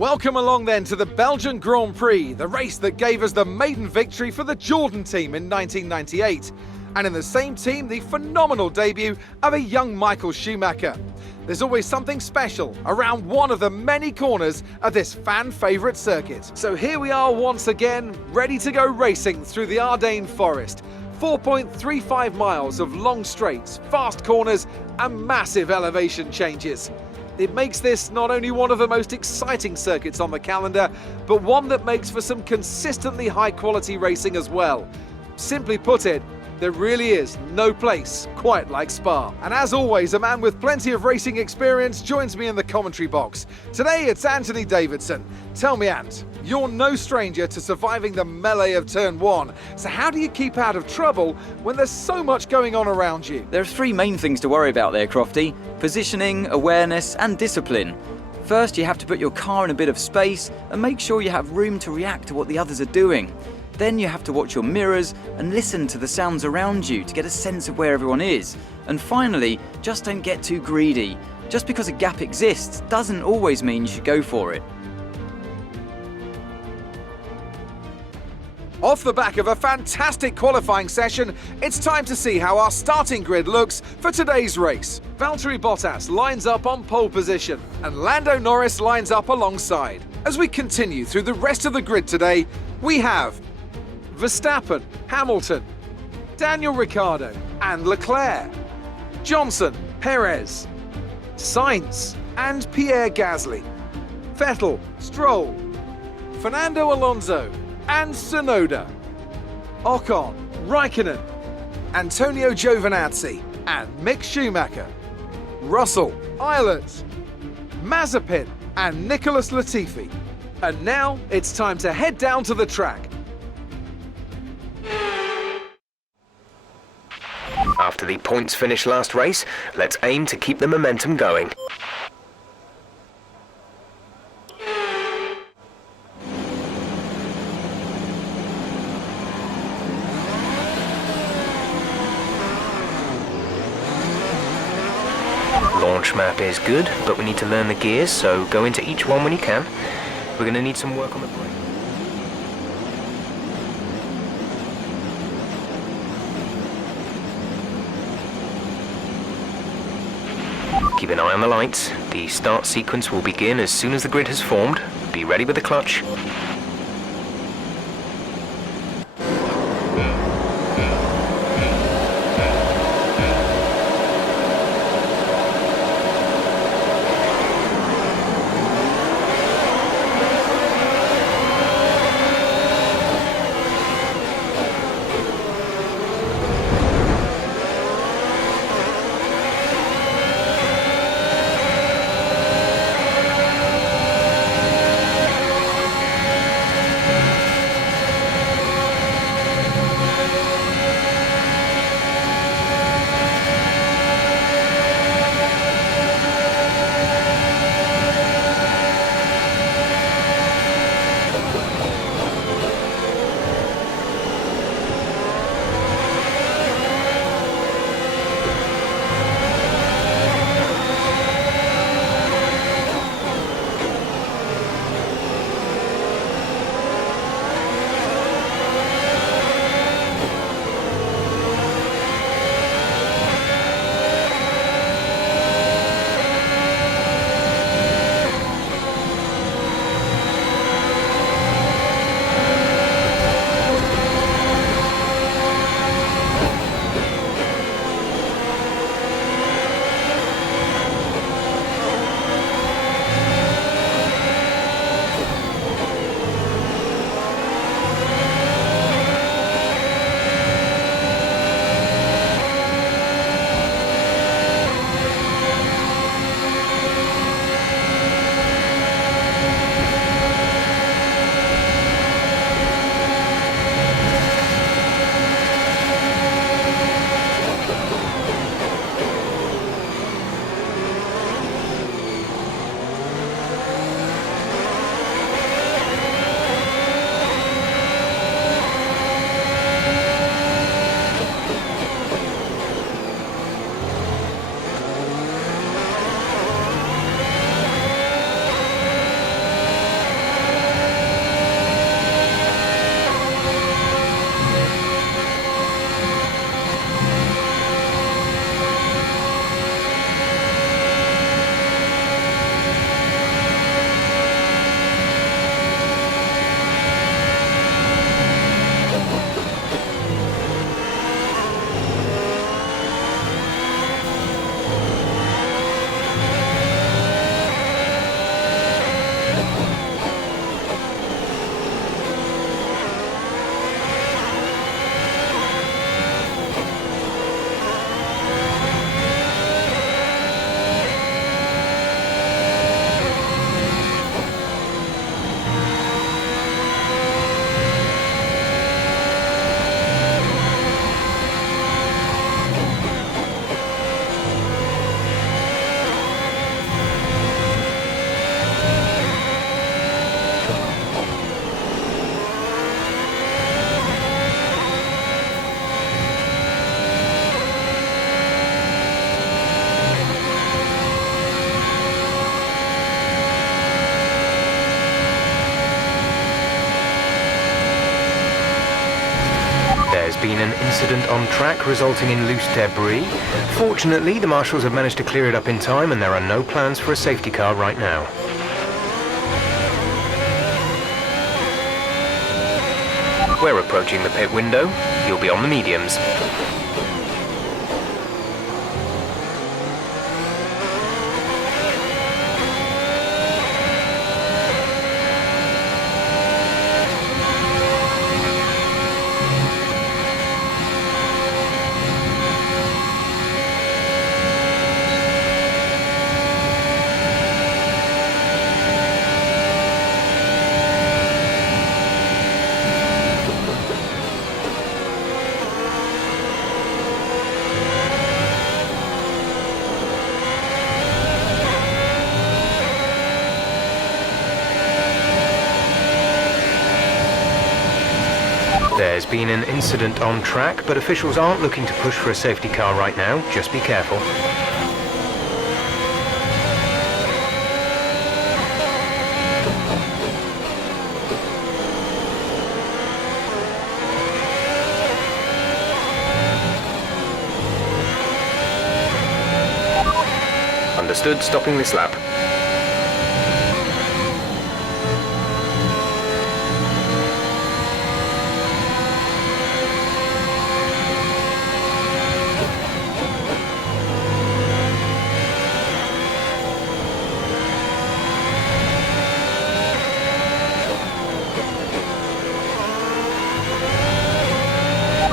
Welcome along then to the Belgian Grand Prix, the race that gave us the maiden victory for the Jordan team in 1998. And in the same team, the phenomenal debut of a young Michael Schumacher. There's always something special around one of the many corners of this fan-favourite circuit. So here we are once again, ready to go racing through the Ardennes forest. 4.35 miles of long straights, fast corners and massive elevation changes. It makes this not only one of the most exciting circuits on the calendar, but one that makes for some consistently high-quality racing as well. Simply put it, there really is no place quite like Spa. And as always, a man with plenty of racing experience joins me in the commentary box. Today it's Anthony Davidson. Tell me, Ant, you're no stranger to surviving the melee of turn one. So how do you keep out of trouble when there's so much going on around you? There are three main things to worry about there, Crofty: positioning, awareness and discipline. First, you have to put your car in a bit of space and make sure you have room to react to what the others are doing. Then you have to watch your mirrors and listen to the sounds around you to get a sense of where everyone is. And finally, just don't get too greedy. Just because a gap exists doesn't always mean you should go for it. Off the back of a fantastic qualifying session, it's time to see how our starting grid looks for today's race. Valtteri Bottas lines up on pole position and Lando Norris lines up alongside. As we continue through the rest of the grid today, we have Verstappen, Hamilton, Daniel Ricciardo and Leclerc, Johnson, Perez, Sainz and Pierre Gasly, Vettel, Stroll, Fernando Alonso and Tsunoda, Ocon, Raikkonen, Antonio Giovinazzi and Mick Schumacher, Russell, Eilert, Mazepin and Nicholas Latifi. And now it's time to head down to the track. After the points finish last race, let's aim to keep the momentum going. Launch map is good, but we need to learn the gears, so go into each one when you can. We're going to need some work on the brake. Keep an eye on the lights. The start sequence will begin as soon as the grid has formed. Be ready with the clutch. been an incident on track resulting in loose debris. Fortunately, the marshals have managed to clear it up in time and there are no plans for a safety car right now. We're approaching the pit window. You'll be on the mediums. There's been an incident on track, but officials aren't looking to push for a safety car right now. Just be careful. Understood, stopping this lap.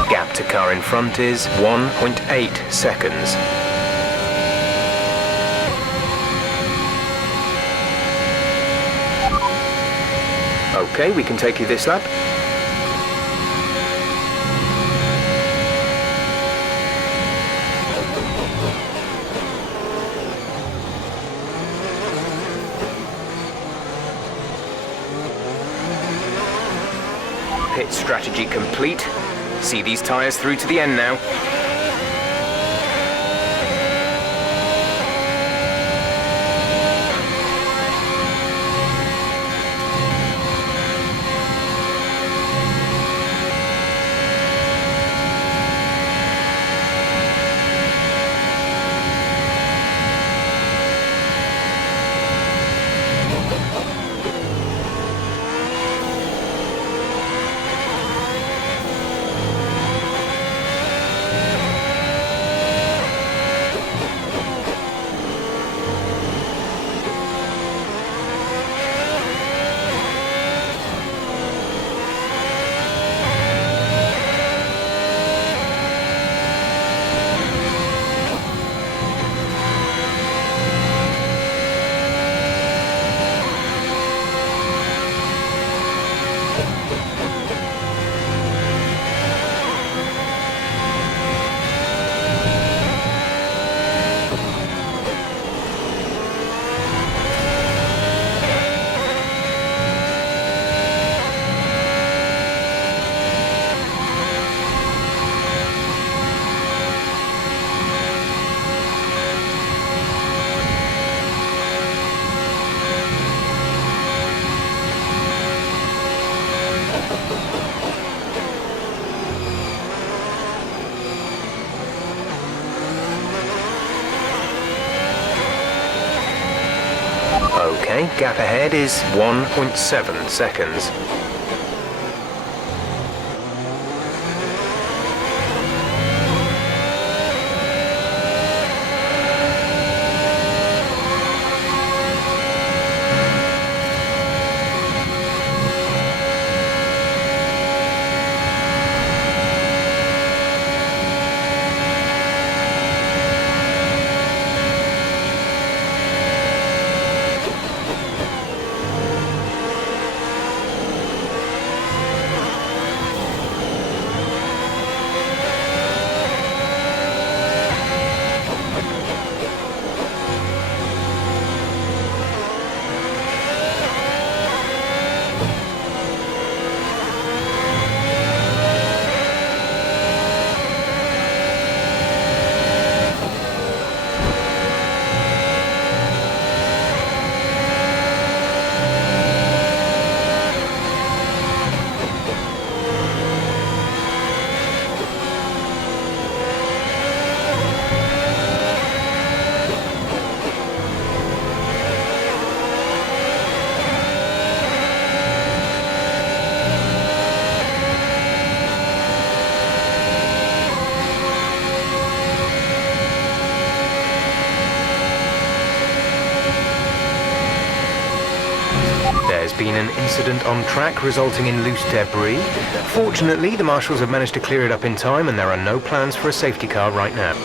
Gap to car in front is 1.8 seconds. Okay, we can take you this lap. Pit strategy complete. See these tyres through to the end now. Okay, gap ahead is 1.7 seconds. There's been an incident on track resulting in loose debris. Fortunately, the marshals have managed to clear it up in time and there are no plans for a safety car right now.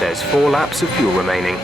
There's 4 laps of fuel remaining.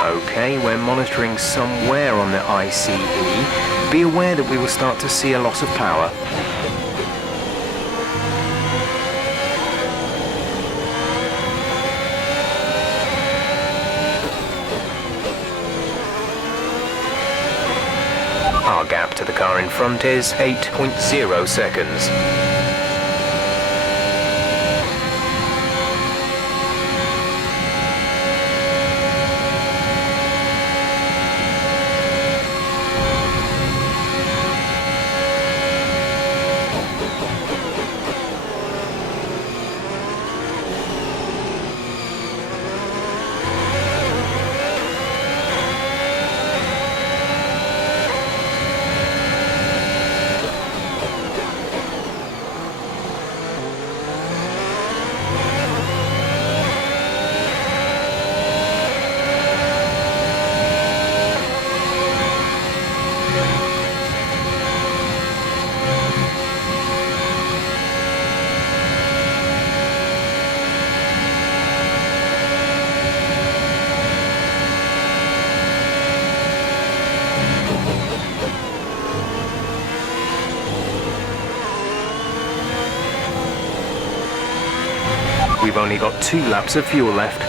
Okay, we're monitoring somewhere on the ICE. Be aware that we will start to see a loss of power. Our gap to the car in front is 8.0 seconds. We've only got 2 laps of fuel left.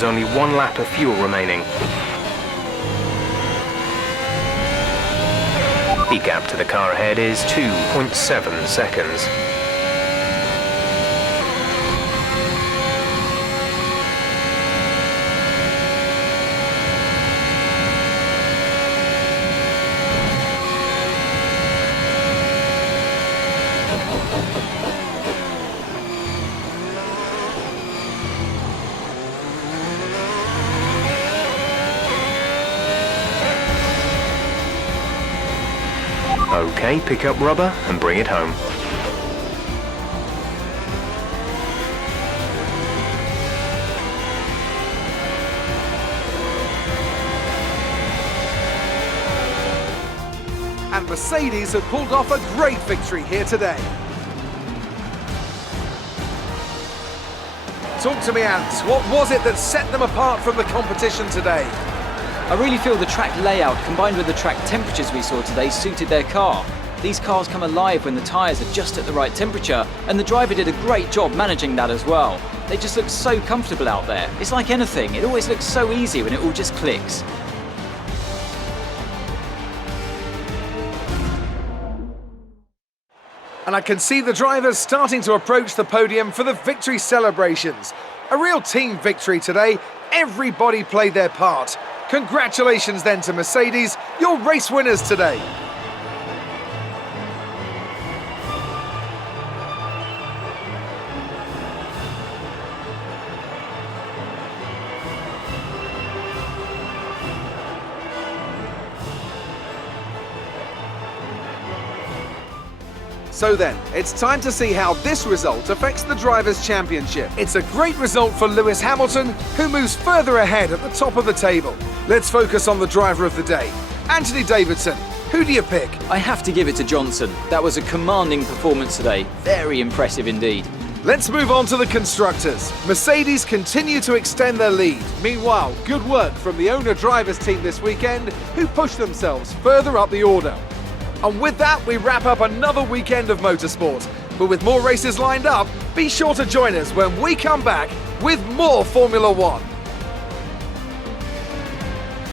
has only 1 lap of fuel remaining. The gap to the car ahead is 2.7 seconds. Okay, pick up rubber and bring it home. And Mercedes have pulled off a great victory here today. Talk to me, Ant. What was it that set them apart from the competition today? I really feel the track layout combined with the track temperatures we saw today suited their car. These cars come alive when the tyres are just at the right temperature, and the driver did a great job managing that as well. They just look so comfortable out there. It's like anything, it always looks so easy when it all just clicks. And I can see the drivers starting to approach the podium for the victory celebrations. A real team victory today. Everybody played their part. Congratulations then to Mercedes, your race winners today. So then, it's time to see how this result affects the Drivers' Championship. It's a great result for Lewis Hamilton, who moves further ahead at the top of the table. Let's focus on the driver of the day. Anthony Davidson, who do you pick? I have to give it to Johnson. That was a commanding performance today. Very impressive indeed. Let's move on to the constructors. Mercedes continue to extend their lead. Meanwhile, good work from the owner drivers team this weekend, who pushed themselves further up the order. And with that, we wrap up another weekend of motorsport. But with more races lined up, be sure to join us when we come back with more Formula One.